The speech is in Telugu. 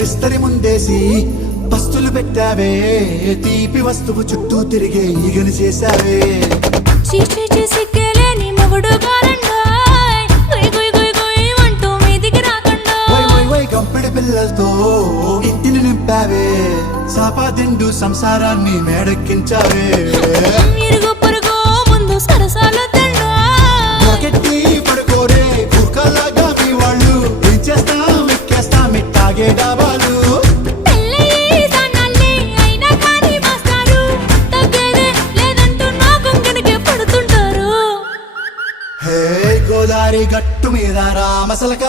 విస్తరి ముందేసి పస్తులు పెట్టావే, తీపి వస్తువు చుట్టూ తిరిగే ఈగలు చేశావే. సిగ్గలేని మొగుడు కారండాయ్, గుయ్ గుయ్ గుయ్ గుయ్ అంటూ మీదికి రాకుండా గంపెడి పిల్లలతో ఇంటిని నింపావే, సాపాదిండు సంసారాన్ని మేడెక్కించావే. ఇరుగు పొరుగు ముందు సరసాలు తండా రాకెట్టి పడుకోరే కుక్కలాగా మీ వాళ్ళు, ఏం చేస్తాం ఎక్కేస్తాం ఇట్టాగే డాబాలు. గోదారి గట్టు మీద రామసలక